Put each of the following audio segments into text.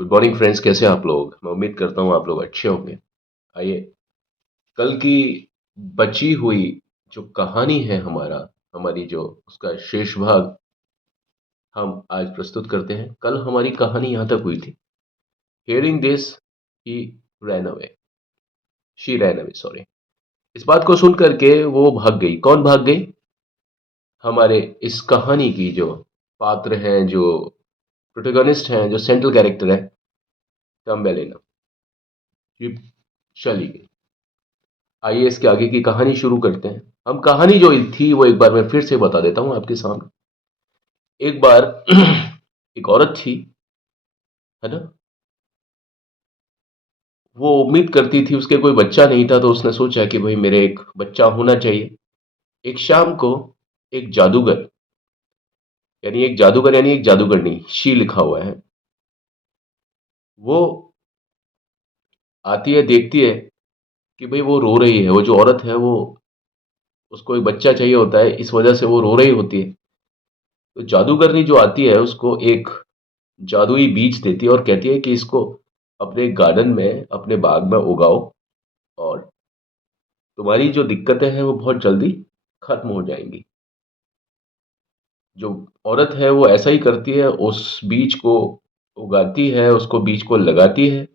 Good morning friends, कैसे हैं आप लोग। मैं उम्मीद करता हूँ आप लोग अच्छे होंगे। आइए, कल की बची हुई जो कहानी है हमारी जो उसका शेष भाग हम आज प्रस्तुत करते हैं। कल हमारी कहानी यहाँ तक हुई थी। Hearing this he ran away she ran away sorry. इस बात को सुन करके वो भाग गई। कौन भाग गई? हमारे इस कहानी की जो पात्र हैं, जो प्रोटोगनिस्ट हैं, जो सेंट्रल कैरेक्टर है, टम्बेलिना, ये चली गई। आइए इसके आगे की कहानी शुरू करते हैं। हम कहानी जो थी वो एक बार मैं फिर से बता देता हूँ आपके सामने। एक बार एक औरत थी, है ना। वो उम्मीद करती थी, उसके कोई बच्चा नहीं था, तो उसने सोचा कि भाई मेरे एक बच्चा होना चाहिए। एक शाम को एक जादूगर, यानी एक जादूगरनी, शी लिखा हुआ है, वो आती है, देखती है कि भाई वो रो रही है। वो जो औरत है वो, उसको एक बच्चा चाहिए होता है, इस वजह से वो रो रही होती है। तो जादूगरनी जो आती है उसको एक जादुई बीज देती है और कहती है कि इसको अपने गार्डन में, अपने बाग में उगाओ, और तुम्हारी जो दिक्कतें हैं वो बहुत जल्दी खत्म हो जाएंगी। जो औरत है वो ऐसा ही करती है, उस बीज को उगाती है, उसको बीज को लगाती है,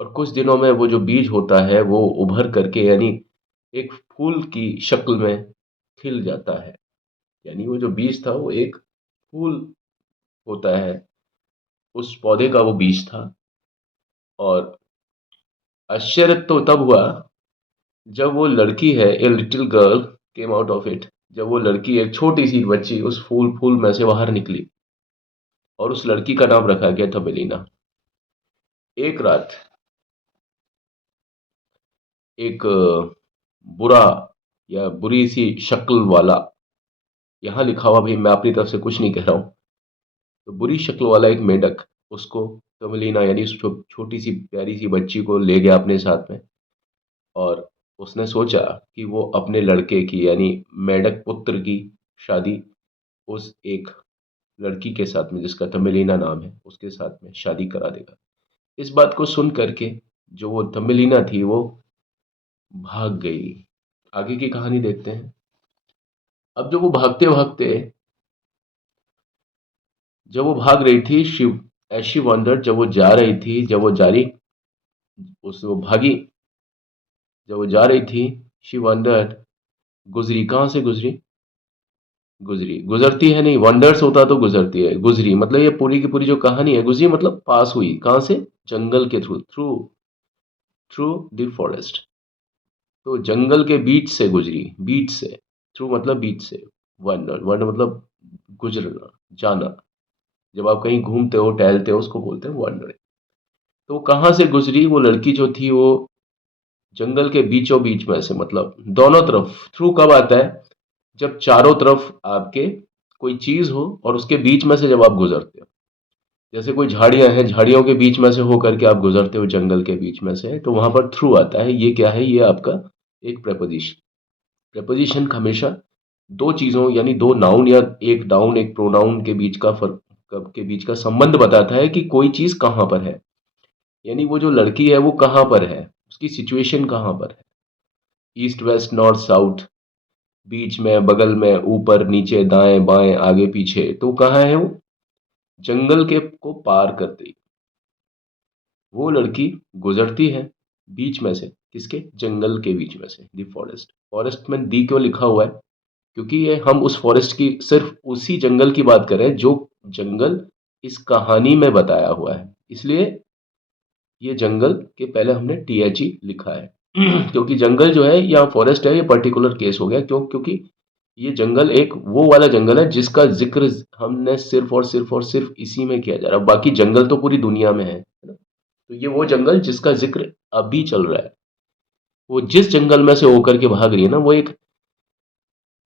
और कुछ दिनों में वो जो बीज होता है वो उभर करके, यानी एक फूल की शक्ल में खिल जाता है। यानी वो जो बीज था वो एक फूल होता है, उस पौधे का वो बीज था। और आश्चर्य तो तब हुआ जब वो लड़की है, a little girl came out of it, जब वो लड़की, एक छोटी सी बच्ची, उस फूल फूल में से बाहर निकली, और उस लड़की का नाम रखा गया था बेलिना। एक रात एक बुरा या बुरी सी शक्ल वाला, यहाँ लिखा हुआ, भी मैं अपनी तरफ से कुछ नहीं कह रहा हूँ, तो बुरी शक्ल वाला एक मेंढक उसको, तमलीना यानी उस छोटी सी प्यारी सी बच्ची को ले गया अपने साथ में। और उसने सोचा कि वो अपने लड़के की, यानी मेंढक पुत्र की शादी उस एक लड़की के साथ में, जिसका तमिलीना नाम है, उसके साथ में शादी करा देगा। इस बात को सुन करके जो वो तमिलीना थी वो भाग गई। आगे की कहानी देखते हैं। अब जब वो भाग रही थी, शिव ऐशी वंडर, जब वो जा रही थी, जब वो जारी उस वो भागी, जब वो जा रही थी, शी वंडर, गुजरी। कहाँ से गुजरी? गुजरी, गुजरती है नहीं, वंडर्स होता तो गुजरती है, गुजरी मतलब ये पूरी की पूरी जो कहानी है, गुजरी मतलब पास हुई। कहाँ से? जंगल के थ्रू, थ्रू द फॉरेस्ट। तो जंगल के बीच से गुजरी, बीच से, थ्रू मतलब बीच से, वंडर, वंडर मतलब गुजरना, जाना। जब आप कहीं घूमते हो, टहलते हो, उसको बोलते हैं वंडर। तो कहाँ से गुजरी वो लड़की जो थी? वो जंगल के बीचों बीच में से, मतलब दोनों तरफ। थ्रू कब आता है? जब चारों तरफ आपके कोई चीज हो और उसके बीच में से जब आप गुजरते हो। जैसे कोई झाड़ियां हैं, झाड़ियों के बीच में से होकर के आप गुजरते हो, जंगल के बीच में से, तो वहां पर थ्रू आता है। ये क्या है? ये आपका एक प्रपोजिशन। प्रपोजिशन हमेशा दो चीजों, यानी दो नाउन या एक नाउन एक प्रोनाउन के बीच का फर्क, के बीच का संबंध बताता है कि कोई चीज कहाँ पर है। यानी वो जो लड़की है वो कहाँ पर है, उसकी सिचुएशन कहाँ पर है। ईस्ट वेस्ट नॉर्थ साउथ, बीच में, बगल में, ऊपर नीचे, दाएं बाएं, आगे पीछे, तो कहाँ है वो? जंगल के को पार करते ही वो लड़की गुजरती है बीच में से। किसके? जंगल के बीच में से, दी फॉरेस्ट। फॉरेस्ट में दी क्यों लिखा हुआ है? क्योंकि ये हम उस फॉरेस्ट की, सिर्फ उसी जंगल की बात कर रहे हैं जो जंगल इस कहानी में बताया हुआ है, इसलिए ये जंगल के पहले हमने THE लिखा है। क्योंकि जंगल जो है या फॉरेस्ट है, ये पर्टिकुलर केस हो गया। क्यों? क्योंकि ये जंगल एक वो वाला जंगल है जिसका जिक्र हमने सिर्फ और सिर्फ इसी में किया जा रहा है। बाकी जंगल तो पूरी दुनिया में है ना। तो ये वो जंगल जिसका जिक्र अभी चल रहा है, वो जिस जंगल में से होकर के भाग रही है ना, वो एक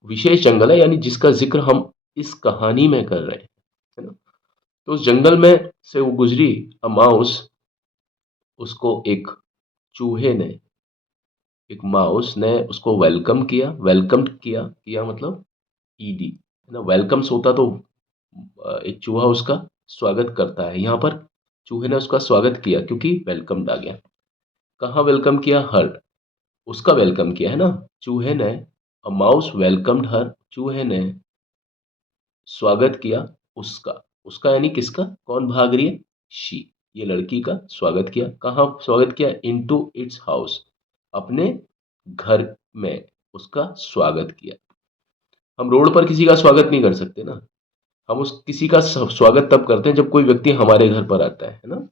विशेष जंगल है, यानी जिसका जिक्र हम इस कहानी में कर रहे हैं, है ना। तो उस जंगल में से वो गुजरी। अ माउस, उसको एक चूहे ने, एक माउस ने उसको वेलकम किया। वेलकम किया, किया मतलब ED, है ना। वेलकम्स होता तो एक चूहा उसका स्वागत करता है। यहाँ पर चूहे ने उसका स्वागत किया क्योंकि वेलकम्ड आ गया। कहाँ वेलकम किया? हर, उसका वेलकम किया है ना। चूहे ने, अ माउस वेलकम्ड हर, चूहे ने स्वागत किया उसका। उसका यानी किसका? कौन भाग रही है? शी। ये लड़की का स्वागत किया। कहाँ स्वागत किया? इनटू इट्स हाउस, अपने घर में उसका स्वागत किया। हम रोड पर किसी का स्वागत नहीं कर सकते ना। हम उस किसी का स्वागत तब करते हैं जब कोई व्यक्ति हमारे घर पर आता है ना।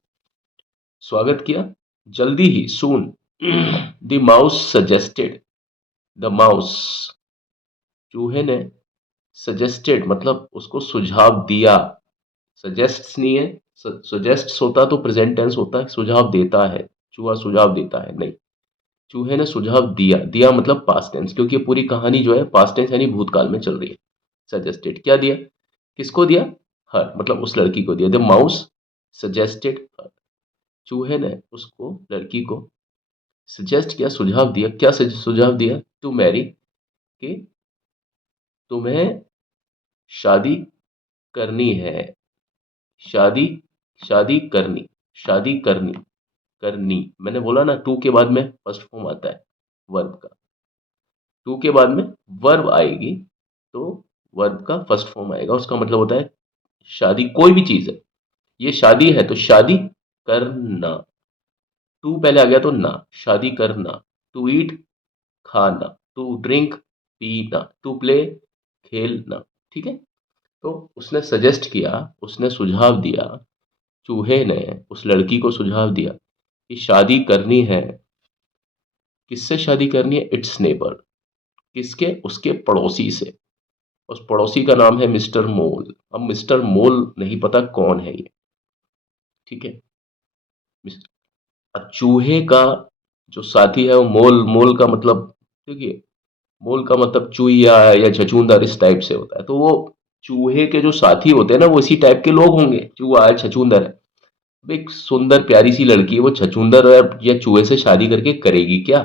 स्वागत किया जल्दी ही, soon. The mouse suggested, the mouse, चूहे ने सजेस्टेड मतलब उसको सुझाव दिया। सजेस्ट्स नहीं है, सजेस्ट होता तो प्रेजेंट टेंस होता है, सुझाव देता है, चूहा सुझाव देता है, नहीं। चूहे ने सुझाव दिया, दिया मतलब पास्ट टेंस, क्योंकि ये पूरी कहानी जो है पास्ट टेंस यानी भूतकाल में चल रही है। सजेस्टेड क्या दिया? किसको दिया? हर, मतलब उस लड़की को दिया। द माउस सजेस्टेड हर, चूहे ने उसको, लड़की को सजेस्ट किया, सुझाव दिया। क्या सुझाव दिया? टू मैरी, कि तुम्हें शादी करनी है। शादी, शादी करनी, शादी करनी, करनी, मैंने बोला ना टू के बाद में फर्स्ट फॉर्म आता है वर्ब का। टू के बाद में वर्ब आएगी तो वर्ब का फर्स्ट फॉर्म आएगा, उसका मतलब होता है शादी, कोई भी चीज है। ये शादी है तो शादी करना, टू पहले आ गया तो ना, शादी करना। टू ईट, खाना। टू ड्रिंक, पीना। टू प्ले, खेलना। ठीक है। तो उसने सजेस्ट किया, उसने सुझाव दिया, चूहे ने उस लड़की को सुझाव दिया कि शादी करनी है। किससे शादी करनी है? इट्स नेबर, किसके? उसके पड़ोसी से। उस पड़ोसी का नाम है मिस्टर मोल। अब मिस्टर मोल नहीं पता कौन है ये, ठीक है। अब चूहे का जो साथी है वो मोल, मोल का मतलब, देखिए, मोल का मतलब चूहिया या छछूंदर इस टाइप से होता है। तो वो चूहे के जो साथी होते हैं ना वो इसी टाइप के लोग होंगे। चूहा है, छछूंदर है। अब एक सुंदर प्यारी सी लड़की है, वो छछूंदर या चूहे से शादी करके करेगी क्या?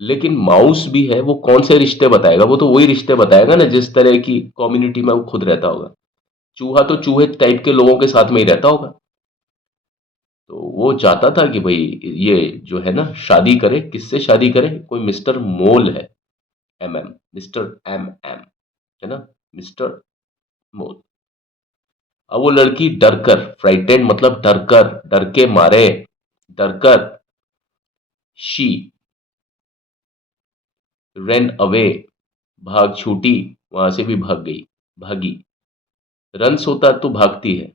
लेकिन माउस भी है, वो कौन से रिश्ते बताएगा? वो तो वही रिश्ते बताएगा ना जिस तरह की कम्युनिटी में वो खुद रहता होगा। चूहा तो चूहे टाइप के लोगों के साथ में ही रहता होगा। तो वो चाहता था कि भाई ये जो है ना शादी करे। किससे शादी करे? कोई मिस्टर मोल है, M M, mister M M, है ना, मिस्टर मोल। अब वो लड़की डरकर, फ्राइटेंड मतलब डरकर, डर के मारे, डरकर, शी रेन अवे, भाग छूटी, वहां से भी भाग गई, भागी। रन्स होता तो भागती है।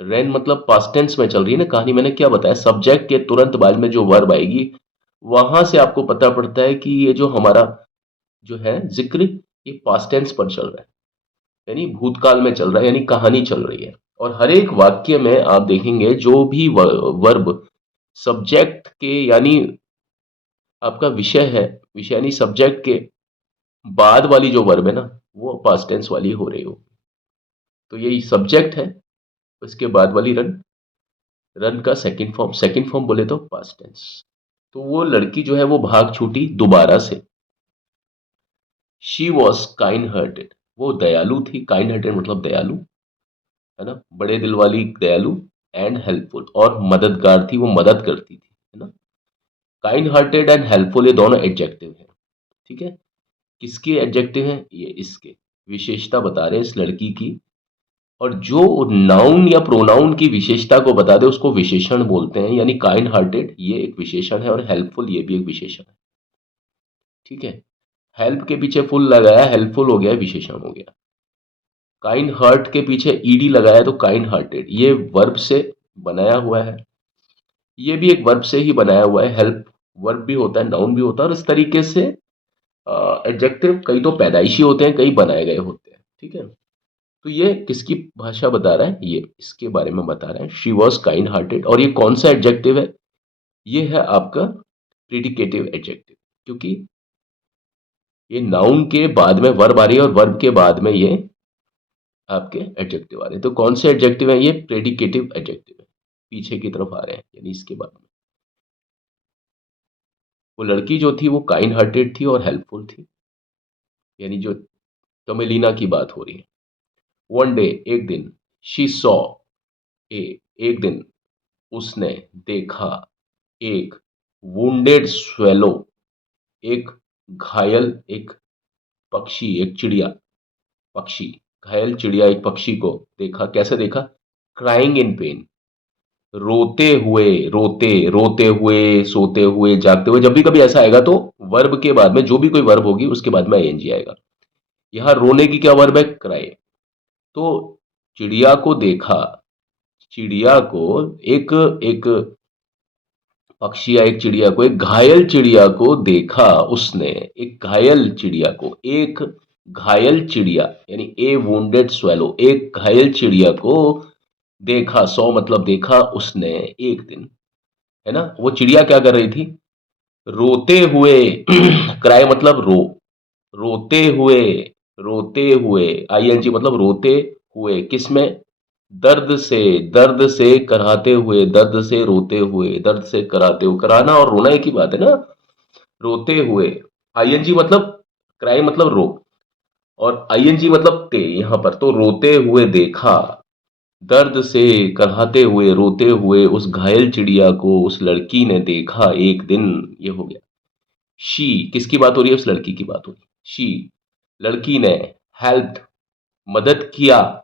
रेन मतलब पास्ट टेंस में चल रही है ना कहानी। मैंने क्या बताया, सब्जेक्ट के तुरंत बाद में जो वर्ब आएगी वहां से आपको पता पड़ता है कि ये जो हमारा जो है जिक्र, ये पास्ट टेंस पर चल रहा है, यानी भूतकाल में चल रहा है, यानी कहानी चल रही है। और हर एक वाक्य में आप देखेंगे जो भी वर्ब सब्जेक्ट के यानी आपका विषय है, विषय यानी सब्जेक्ट के बाद वाली जो वर्ब है ना वो पास्ट टेंस वाली हो रही हो। तो यही सब्जेक्ट है, उसके बाद वाली रन, रन का सेकंड फॉर्म, सेकंड फॉर्म बोले तो पास्ट टेंस। तो वो लड़की जो है वो भाग छूटी दोबारा से। शी वॉज काइंड हार्टेड, वो दयालु थी। काइंड हार्टेड मतलब दयालु, है ना, बड़े दिल वाली, दयालु। एंड हेल्पफुल, और मददगार थी, वो मदद करती थी, है ना। काइंड हार्टेड एंड हेल्पफुल ये दोनों एडजेक्टिव हैं, ठीक है। किसके एडजेक्टिव हैं? ये इसके विशेषता बता रहे हैं इस लड़की की। और जो नाउन या प्रोनाउन की विशेषता को बता दे उसको विशेषण बोलते हैं। यानी काइंड हार्टेड ये एक विशेषण है और हेल्पफुल ये भी एक विशेषण है, ठीक है। हेल्प के पीछे फुल लगाया, हेल्पफुल हो गया, विशेषण हो गया। काइंड हार्ट के पीछे ईडी लगाया तो काइंड हार्टेड, ये वर्ब से बनाया हुआ है। ये भी एक वर्ब से ही बनाया हुआ है। हेल्प वर्ब भी होता है, नाउन भी होता है, और इस तरीके से एडजेक्टिव कई तो पैदाइशी होते हैं, कई बनाए गए होते हैं, ठीक है। तो ये किसकी भाषा बता रहा है? ये इसके बारे में बता रहा है, शी वॉज काइंड हार्टेड। और ये कौन सा एडजेक्टिव है? ये है आपका प्रीडिकेटिव एडजेक्टिव, क्योंकि ये नाउन के बाद में वर्ब आ रही है और वर्ब के बाद में ये आपके एडजेक्टिव आ रहे हैं। तो कौन से एडजेक्टिव है? ये प्रेडिकेटिव एडजेक्टिव है, पीछे की तरफ आ रहे हैं, यानी इसके बाद में। वो लड़की जो थी वो काइंड हार्टेड थी और हेल्पफुल थी, यानी जो तमेलीना की बात हो रही है। वन डे, एक दिन, शी सॉ, ए, एक दिन, उसने देखा एक वुंडेड स्वेलो, एक घायल एक पक्षी, एक चिड़िया, पक्षी, घायल चिड़िया एक पक्षी को देखा। कैसे देखा? क्राइंग इन पेन, रोते हुए, रोते रोते हुए, सोते हुए, जागते हुए। जब भी कभी ऐसा आएगा तो वर्ब के बाद में जो भी कोई वर्ब होगी उसके बाद में आईएनजी आएगा। यहां रोने की क्या वर्ब है? क्राई। तो चिड़िया को देखा, चिड़िया को एक एक पक्षी या एक चिड़िया को, एक घायल चिड़िया को देखा उसने, एक घायल चिड़िया को, एक घायल चिड़िया यानी ए वुंडेड स्वेलो, एक घायल चिड़िया को देखा। सौ मतलब देखा उसने एक दिन, है ना। वो चिड़िया क्या कर रही थी? रोते हुए क्राई मतलब रो, रोते हुए, रोते हुए, आईएनजी मतलब रोते हुए, किसमें? दर्द से, दर्द से कराते हुए, दर्द से रोते हुए, दर्द से कराते हुए। कराना और रोना एक ही बात है ना। रोते हुए, आईएनजी मतलब क्राई मतलब रो, और आईएनजी मतलब ते यहां पर। तो रोते हुए देखा, दर्द से कराहते हुए, रोते हुए उस घायल चिड़िया को उस लड़की ने देखा एक दिन। ये हो गया। शी, किसकी बात हो रही है? उस लड़की की बात हो रही है। शी, लड़की ने, हेल्प, मदद किया,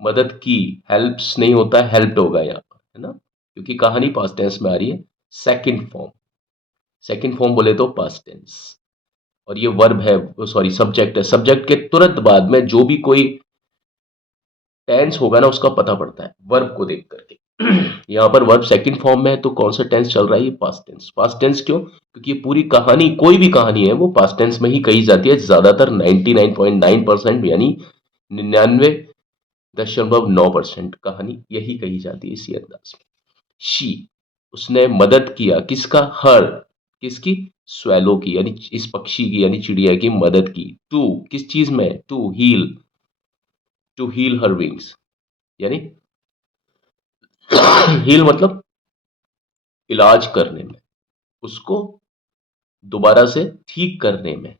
मदद की, हेल्प्स नहीं होता, हेल्प्ड होगा यहाँ पर, है ना, क्योंकि कहानी पास्ट टेंस में आ रही है। सेकंड फॉर्म, सेकंड फॉर्म बोले तो पास्ट टेंस। और ये वर्ब है, सॉरी सब्जेक्ट है। सब्जेक्ट के तुरंत बाद में जो भी कोई टेंस होगा ना उसका पता पड़ता है वर्ब को देख करके। यहाँ पर वर्ब सेकंड फॉर्म में है तो कौन सा टेंस चल रहा है? ये पास्ट टेंस। पास्ट टेंस क्यों? क्योंकि ये पूरी कहानी, कोई भी कहानी है वो पास्ट टेंस में ही कही जाती है ज्यादातर। 99.9% यानी 99.9% कहानी यही कही जाती है इसी अंदाज में। शी, उसने मदद किया, किसका? हर, किसकी? स्वेलो की, यानी इस पक्षी की यानी चिड़िया की मदद की। टू, किस चीज में? To heal, to heal her wings, यानी हील मतलब इलाज करने में, उसको दोबारा से ठीक करने में,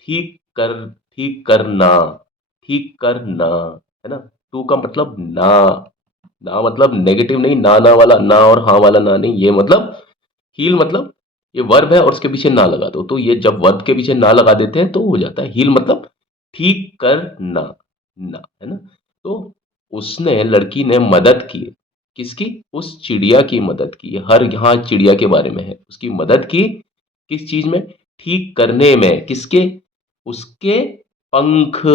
ठीक कर, ठीक करना, ठीक करना, है ना। टू का मतलब ना, ना मतलब नेगेटिव नहीं, ना वाला ना और हाँ वाला ना नहीं, ये मतलब हील मतलब ये वर्ब है और उसके पीछे ना लगा दो। तो ये जब वर्ब के पीछे ना लगा देते हैं तो हो जाता है हील मतलब ठीक करना, ना, है ना। तो उसने, लड़की ने मदद की, किसकी? उस चिड़िया की मदद की। हर यहाँ चिड़िया के बारे में है। उसकी मदद की किस चीज में? ठीक करने में। किसके? उसके पंख,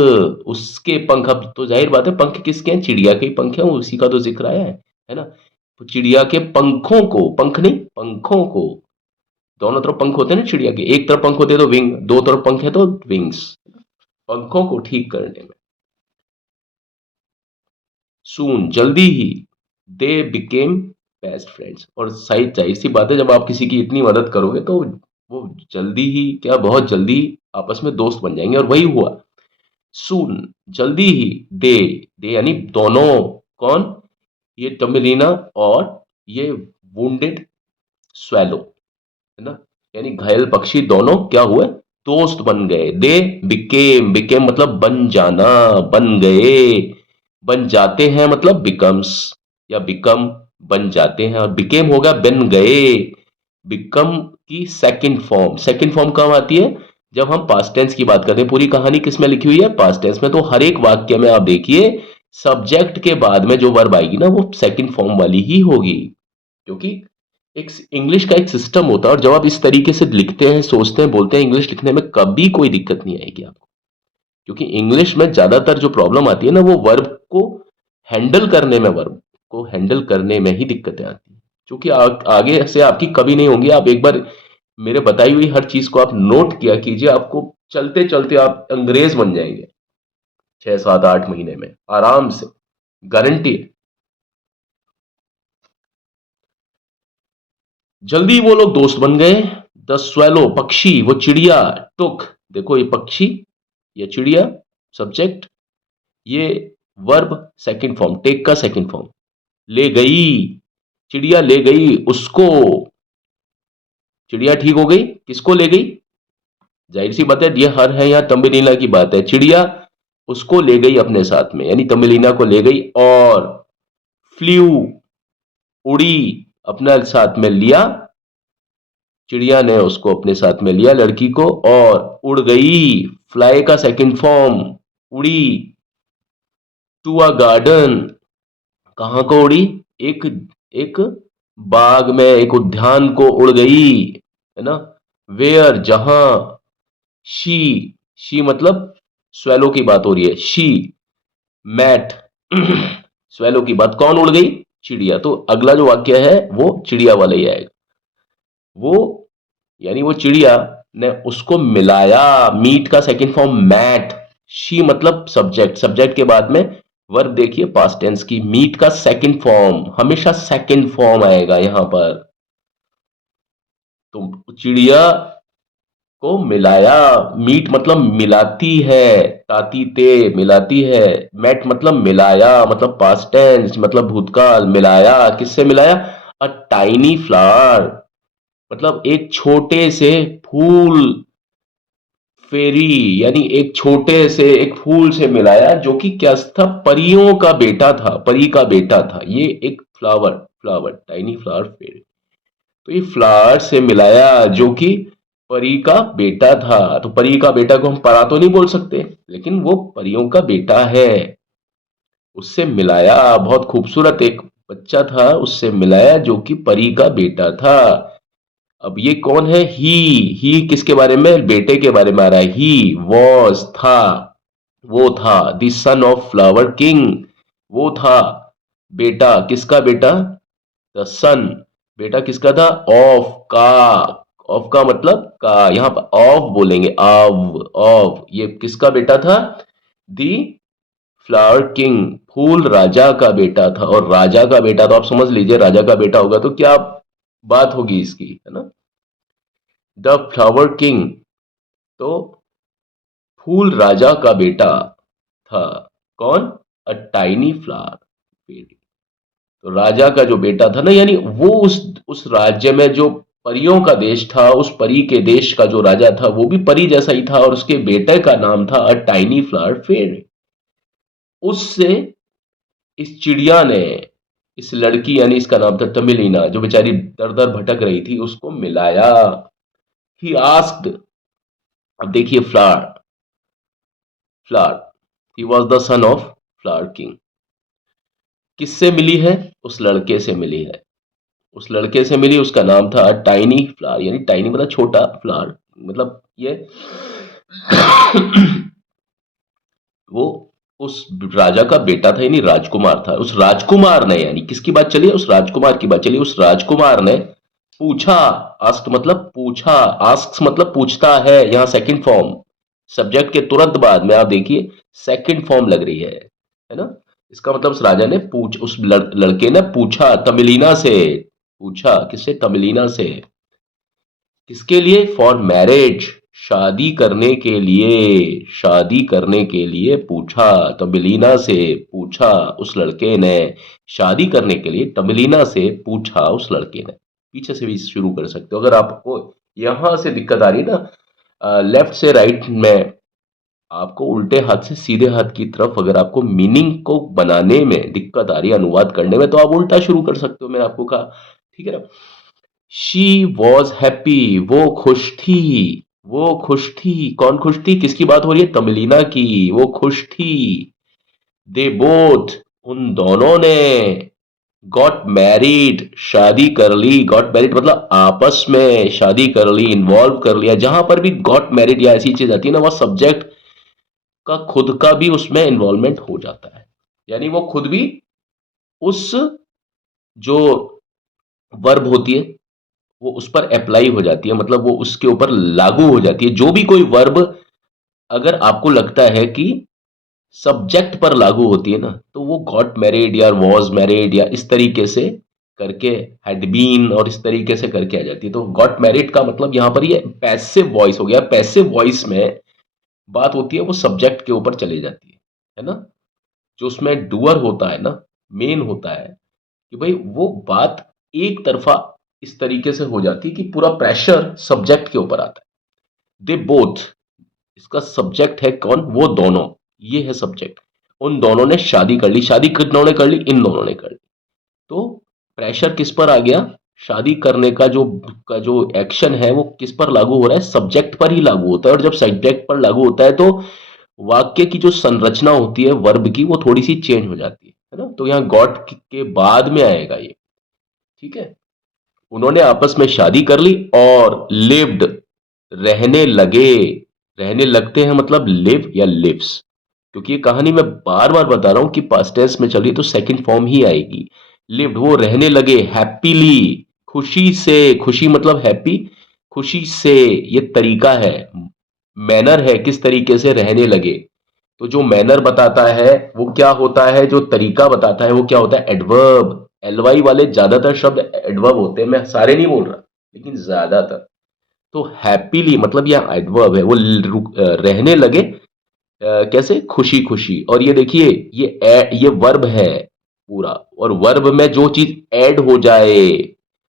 उसके पंख। अब तो जाहिर बात है पंख किसके हैं? चिड़िया के ही पंख हैं, उसी का तो जिक्र आया है ना। तो चिड़िया के पंखों को, पंख नहीं पंखों को, दोनों तरफ पंख होते हैं ना चिड़िया के, एक तरफ पंख होते हैं तो विंग, दो तरफ पंख है तो विंग्स, पंखों को ठीक करने में। सून, जल्दी ही, दे बिकेम बेस्ट फ्रेंड्स। और सही, जाहिर सी बात है जब आप किसी की इतनी मदद करोगे तो वो जल्दी ही क्या, बहुत जल्दी आपस में दोस्त बन जाएंगे, और वही हुआ। सून, जल्दी ही, दे, दे यानी दोनों, कौन? ये टमिलीना और ये वुंडेड स्वेलो, है ना, यानी घायल पक्षी, दोनों क्या हुए? दोस्त बन गए। दे बिकेम, बिकेम मतलब बन जाना, बन गए, बन जाते हैं मतलब बिकम्स, या बिकम, बन जाते हैं, और बिकेम होगा बन गए। बिकम की सेकंड फॉर्म, सेकंड फॉर्म कब आती है? जब हम पास्ट टेंस की बात करते हैं। पूरी कहानी किस में लिखी हुई है? पास्ट टेंस में। तो हर एक वाक्य में आप देखिए सब्जेक्ट के बाद में जो वर्ब आएगी ना वो सेकंड फॉर्म वाली ही होगी, क्योंकि एक इंग्लिश का एक सिस्टम होता है, और जब आप इस तरीके से लिखते हैं, सोचते हैं, बोलते हैं, इंग्लिश लिखने में कभी कोई दिक्कत नहीं आएगी आपको। क्योंकि इंग्लिश में ज्यादातर जो प्रॉब्लम आती है ना वो वर्ब को हैंडल करने में, वर्ब को हैंडल करने में ही दिक्कतें आती हैं। क्योंकि आगे से आपकी कभी नहीं होंगी। आप एक बार मेरे बताई हुई हर चीज को आप नोट किया कीजिए, आपको चलते चलते आप अंग्रेज बन जाएंगे 6 7 8 महीने में आराम से, गारंटी है। जल्दी वो लोग दोस्त बन गए। द स्वेलो, पक्षी, वो चिड़िया, टुक, देखो ये पक्षी, ये चिड़िया सब्जेक्ट, ये वर्ब सेकंड फॉर्म, टेक का सेकंड फॉर्म, ले गई, चिड़िया ले गई उसको, चिड़िया ठीक हो गई, किसको ले गई? जाहिर सी बात है ये हर है, यहाँ तम्बेलिना की बात है। चिड़िया उसको ले गई अपने साथ में, यानी तम्बेलिना को ले गई, और फ्लू, उड़ी अपना साथ में लिया, चिड़िया ने उसको अपने साथ में लिया लड़की को और उड़ गई, फ्लाई का सेकंड फॉर्म, उड़ी, टू अ गार्डन, कहाँ को उड़ी, एक एक बाग में, एक उद्यान को उड़ गई, है ना, वेयर जहां, शी, शी मतलब स्वेलो की बात हो रही है, शी मैट स्वेलो की बात, कौन उड़ गई, चिड़िया, तो अगला जो वाक्य है वो चिड़िया वाला ही आएगा, वो यानी वो चिड़िया ने उसको मिलाया, मीट का सेकंड फॉर्म मैट, शी मतलब सब्जेक्ट, सब्जेक्ट के बाद में वर्ब देखिए पास्ट टेंस की, मीट का सेकंड फॉर्म, हमेशा सेकंड फॉर्म आएगा यहां पर, तो चिड़िया को मिलाया, मीट मतलब मिलाती है, ताती ते मिलाती है, मैट मतलब मिलाया, मतलब पास्ट टेंस मतलब भूतकाल, मिलाया किससे मिलाया, अ टाइनी फ्लावर मतलब एक छोटे से फूल, फेरी यानी एक छोटे से एक फूल से मिलाया जो कि क्या था, परियों का बेटा था, परी का बेटा था, ये एक फ्लावर, फ्लावर टाइनी फ्लावर फेरी, तो ये फ्लावर से मिलाया जो कि परी का बेटा था, तो परी का बेटा को हम परा तो नहीं बोल सकते, लेकिन वो परियों का बेटा है, उससे मिलाया, बहुत खूबसूरत एक बच्चा था उससे मिलाया जो कि परी का बेटा था। अब ये कौन है, ही किसके बारे में, बेटे के बारे में आ रहा है, ही वॉज था, वो था, the son of flower king, वो था बेटा, किसका बेटा, द सन, बेटा किसका था, ऑफ का, ऑफ का मतलब का, यहां पर ऑफ बोलेंगे, ऑफ, ये किसका बेटा था, दी फ्लावर किंग, फूल राजा का बेटा था, और राजा का बेटा तो आप समझ लीजिए, राजा का बेटा होगा तो क्या बात होगी इसकी, है ना, द फ्लावर किंग, तो फूल राजा का बेटा था, कौन, अ टाइनी फ्लावर, तो राजा का जो बेटा था ना, यानी वो उस राज्य में जो परियों का देश था, उस परी के देश का जो राजा था वो भी परी जैसा ही था, और उसके बेटे का नाम था अ टाइनी फ्लावर फेयर, उससे इस चिड़िया ने, इस लड़की यानी इसका नाम था तमिलीना, जो बेचारी दर दर भटक रही थी, उसको मिलाया, ही आस्क्ड, अब देखिए flower, flower, he was the son of flower king, किससे मिली है, उस लड़के से मिली है, उस लड़के से मिली, उसका नाम था टाइनी फ्लावर, यानी टाइनी मतलब छोटा, फ्लावर मतलब ये वो उस राजा का बेटा था, यानी राजकुमार था, उस राजकुमार ने, यानी किसकी बात चली है, उस राजकुमार की बात चली, उस राजकुमार ने पूछा, आस्क मतलब पूछा, आस्क मतलब पूछता है, यहां सेकंड फॉर्म, सब्जेक्ट के तुरंत बाद में आप देखिए सेकंड फॉर्म लग रही है ना, इसका मतलब उस राजा ने उस लड़के ने पूछा तमिलीना से, पूछा किससे, तमिलीना से, किसके लिए, फॉर मैरिज, शादी करने के लिए, शादी करने के लिए पूछा, तमिलीना से पूछा उस लड़के ने, शादी करने के लिए तमिलीना से पूछा उस लड़के ने, पीछे से भी शुरू कर सकते हो अगर आपको यहां से दिक्कत आ रही है ना, लेफ्ट से राइट में आपको उल्टे हाथ से सीधे हाथ की तरफ अगर आपको मीनिंग को बनाने में दिक्कत आ रही है, अनुवाद करने में, तो आप उल्टा शुरू कर सकते हो, मैंने आपको कहा, ठीक है ना, शी वॉज हैप्पी, वो खुश थी, वो खुश थी, कौन खुश थी, किसकी बात हो रही है, तमिलीना की, वो खुश थी, दे बोथ, उन दोनों ने, गॉट मैरिड, शादी कर ली, गॉट मैरिड मतलब आपस में शादी कर ली, इन्वॉल्व कर लिया, जहां पर भी गॉट मैरिड या ऐसी चीज आती है ना, वह सब्जेक्ट का खुद का भी उसमें इन्वॉल्वमेंट हो जाता है, यानी वो खुद भी उस जो वर्ब होती है वो उस पर अप्लाई हो जाती है, मतलब वो उसके ऊपर लागू हो जाती है, जो भी कोई वर्ब अगर आपको लगता है कि सब्जेक्ट पर लागू होती है ना, तो वो गॉट मैरिड या वॉज मैरिड या इस तरीके से करके, हैड बीन और इस तरीके से करके आ जाती है, तो गॉट मैरिड का मतलब यहां पर ये पैसिव वॉइस हो गया, पैसिव वॉइस में बात होती है वो सब्जेक्ट के ऊपर चली जाती है ना, जो उसमें डूअर होता है ना, मेन होता है कि भाई वो बात एक तरफा इस तरीके से हो जाती है कि पूरा प्रेशर सब्जेक्ट के ऊपर आता है, दे बोथ, इसका सब्जेक्ट है कौन, वो दोनों, ये है सब्जेक्ट, उन दोनों ने शादी कर ली, शादी कितनों ने कर ली, इन दोनों ने कर ली, तो प्रेशर किस पर आ गया? शादी करने का जो एक्शन है वो किस पर लागू हो रहा है? सब्जेक्ट पर ही लागू होता है, और जब सब्जेक्ट पर लागू होता है तो वाक्य की जो संरचना होती है वर्ब की वो थोड़ी सी चेंज हो जाती है ना? तो यहाँ गॉट के बाद में आएगा ये। ठीक है, उन्होंने आपस में शादी कर ली और लिव्ड, रहने लगे। रहने लगते हैं मतलब लिव या लिव्स, क्योंकि ये कहानी मैं बार बार बता रहा हूं कि पास्ट टेंस में चल रही है तो सेकंड फॉर्म ही आएगी। लिव्ड, वो रहने लगे हैप्पीली, खुशी से। खुशी मतलब हैप्पी, खुशी से ये तरीका है, मैनर है, किस तरीके से रहने लगे। तो जो मैनर बताता है वो क्या होता है, जो तरीका बताता है वो क्या होता है? एडवर्ब। एलवाई वाले ज्यादातर शब्द एडवर्ब होते हैं, मैं सारे नहीं बोल रहा लेकिन ज्यादातर। तो हैप्पीली मतलब यह एडवर्ब है, वो रहने लगे कैसे? खुशी खुशी। और ये देखिए, ये वर्ब है पूरा, और वर्ब में जो चीज ऐड हो जाए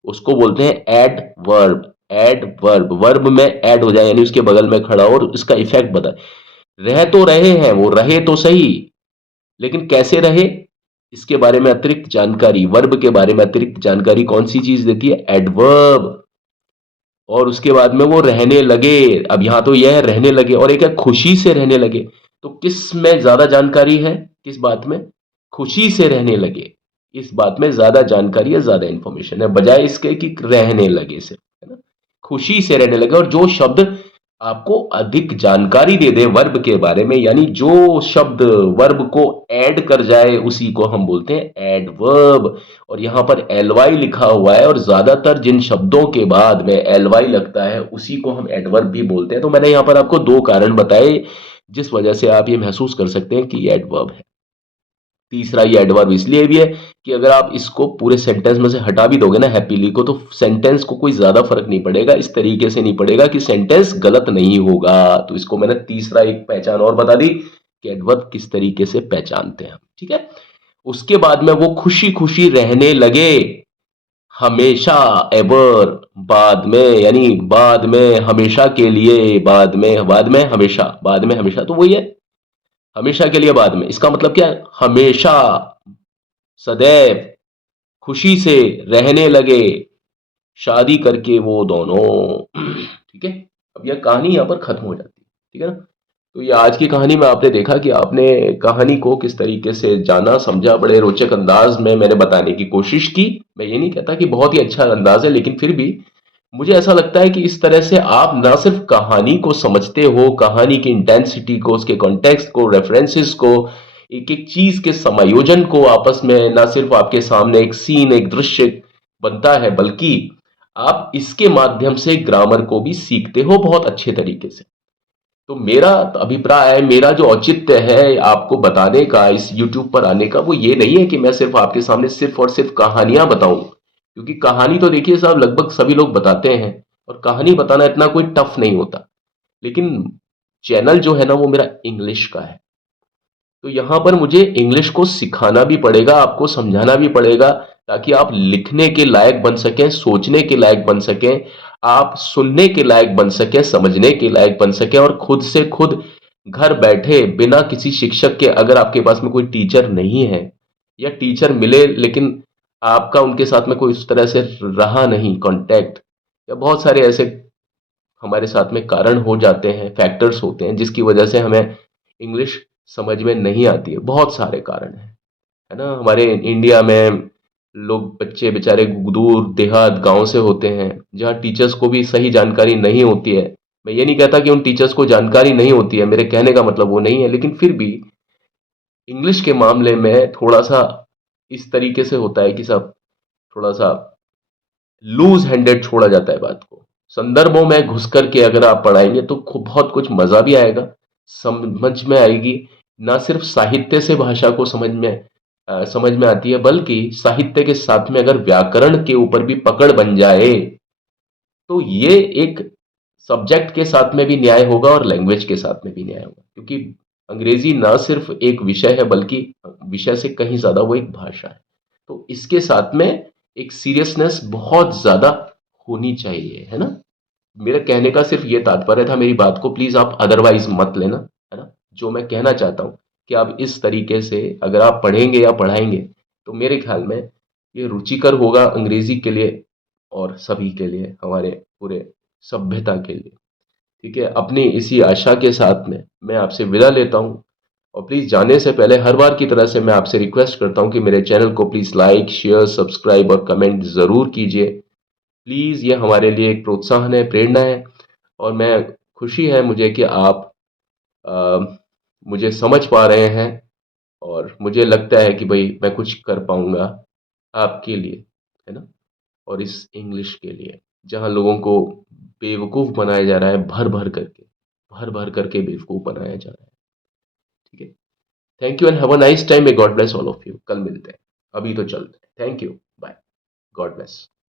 उसको बोलते हैं adverb. Adverb, verb में ऐड हो जाए यानी उसके बगल में खड़ा हो और इसका इफेक्ट बताए। रह तो रहे हैं, वो रहे तो सही, लेकिन कैसे रहे इसके बारे में अतिरिक्त जानकारी, वर्ब के बारे में अतिरिक्त जानकारी कौन सी चीज देती है? एडवर्ब। और उसके बाद में वो रहने लगे, अब यहां तो यह है रहने लगे, और एक है खुशी से रहने लगे। तो किस में ज्यादा जानकारी है? किस बात में? खुशी से रहने लगे, इस बात में ज्यादा जानकारी है, ज्यादा इंफॉर्मेशन है, बजाय इसके कि रहने लगे से, है ना? खुशी से रहने लगे। और जो शब्द आपको अधिक जानकारी दे दे वर्ब के बारे में, यानी जो शब्द वर्ब को ऐड कर जाए उसी को हम बोलते हैं एडवर्ब। और यहां पर एल वाई लिखा हुआ है, और ज्यादातर जिन शब्दों के बाद में एल वाई लगता है उसी को हम एडवर्ब भी बोलते हैं। तो मैंने यहां पर आपको दो कारण बताए जिस वजह से आप ये महसूस कर सकते हैं कि ये एडवर्ब है। तीसरा, ये एडवर्ब इसलिए भी है कि अगर आप इसको पूरे सेंटेंस में से हटा भी दोगे ना हैप्पीली को, तो सेंटेंस को कोई ज्यादा फर्क नहीं पड़ेगा, इस तरीके से नहीं पड़ेगा कि सेंटेंस गलत नहीं होगा। तो इसको मैंने तीसरा एक पहचान और बता दी कि एडवर्ब किस तरीके से पहचानते हैं हम। ठीक है, उसके बाद में वो खुशी खुशी रहने लगे हमेशा, एवर, बाद में, यानी बाद में हमेशा के लिए, बाद में, बाद में हमेशा, बाद में हमेशा, तो वही है हमेशा के लिए बाद में। इसका मतलब क्या है? हमेशा, सदैव खुशी से रहने लगे शादी करके वो दोनों। ठीक है, अब यह कहानी यहां पर खत्म हो जाती है। ठीक है ना? तो ये आज की कहानी में आपने देखा कि आपने कहानी को किस तरीके से जाना समझा, बड़े रोचक अंदाज में मैंने बताने की कोशिश की। मैं ये नहीं कहता कि बहुत ही अच्छा अंदाज है, लेकिन फिर भी मुझे ऐसा लगता है कि इस तरह से आप ना सिर्फ कहानी को समझते हो, कहानी की इंटेंसिटी को, उसके कॉन्टेक्स्ट को, रेफरेंसेस को, एक एक चीज के समायोजन को आपस में, ना सिर्फ आपके सामने एक सीन, एक दृश्य बनता है, बल्कि आप इसके माध्यम से ग्रामर को भी सीखते हो बहुत अच्छे तरीके से। तो मेरा अभिप्राय, मेरा जो औचित्य है आपको बताने का, इस YouTube पर आने का, वो ये नहीं है कि मैं सिर्फ आपके सामने सिर्फ और सिर्फ कहानियां बताऊं, क्योंकि कहानी तो देखिए साहब लगभग सभी लोग बताते हैं, और कहानी बताना इतना कोई टफ नहीं होता। लेकिन चैनल जो है ना वो मेरा इंग्लिश का है, तो यहां पर मुझे इंग्लिश को सिखाना भी पड़ेगा, आपको समझाना भी पड़ेगा, ताकि आप लिखने के लायक बन सकें, सोचने के लायक बन सकें, आप सुनने के लायक बन सकें, समझने के लायक बन सकें, और खुद से खुद घर बैठे बिना किसी शिक्षक के, अगर आपके पास में कोई टीचर नहीं है, या टीचर मिले लेकिन आपका उनके साथ में कोई उस तरह से रहा नहीं कांटेक्ट, या बहुत सारे ऐसे हमारे साथ में कारण हो जाते हैं, फैक्टर्स होते हैं जिसकी वजह से हमें इंग्लिश समझ में नहीं आती है। बहुत सारे कारण हैं, है ना? हमारे इंडिया में लोग, बच्चे बेचारे दूर देहात गांव से होते हैं, जहाँ टीचर्स को भी सही जानकारी नहीं होती है। मैं ये नहीं कहता कि उन टीचर्स को जानकारी नहीं होती है, मेरे कहने का मतलब वो नहीं है, लेकिन फिर भी इंग्लिश के मामले में थोड़ा सा इस तरीके से होता है कि सब थोड़ा सा लूज हैंडेड छोड़ा जाता है बात को। संदर्भों में घुस करके अगर आप पढ़ाएंगे तो बहुत कुछ मजा भी आएगा, समझ में आएगी। ना सिर्फ साहित्य से भाषा को समझ में आती है, बल्कि साहित्य के साथ में अगर व्याकरण के ऊपर भी पकड़ बन जाए तो ये एक सब्जेक्ट के साथ में भी न्याय होगा और लैंग्वेज के साथ में भी न्याय होगा, क्योंकि अंग्रेजी ना सिर्फ एक विषय है बल्कि विषय से कहीं ज्यादा वो एक भाषा है। तो इसके साथ में एक सीरियसनेस बहुत ज्यादा होनी चाहिए, है ना? मेरे कहने का सिर्फ ये तात्पर्य था, मेरी बात को प्लीज आप अदरवाइज मत लेना, है ना? जो मैं कहना चाहता हूं कि आप इस तरीके से अगर आप पढ़ेंगे या पढ़ाएंगे तो मेरे ख्याल में ये रुचिकर होगा अंग्रेजी के लिए और सभी के लिए, हमारे पूरे सभ्यता के लिए। ठीक है, अपनी इसी आशा के साथ में मैं आपसे विदा लेता हूँ। और प्लीज़ जाने से पहले हर बार की तरह से मैं आपसे रिक्वेस्ट करता हूँ कि मेरे चैनल को प्लीज़ लाइक, शेयर, सब्सक्राइब और कमेंट ज़रूर कीजिए। प्लीज़, ये हमारे लिए एक प्रोत्साहन है, प्रेरणा है। और मैं खुशी है मुझे कि आप मुझे समझ पा रहे हैं और मुझे लगता है कि भाई मैं कुछ कर पाऊँगा आपके लिए, है ना? और इस इंग्लिश के लिए, जहाँ लोगों को बेवकूफ़ बनाया जा रहा है भर भर करके बेवकूफ़ बनाया जा रहा है। ठीक है, thank you and have a nice time, may God bless all of you. कल मिलते हैं, अभी तो चलते हैं। Thank you, bye, God bless.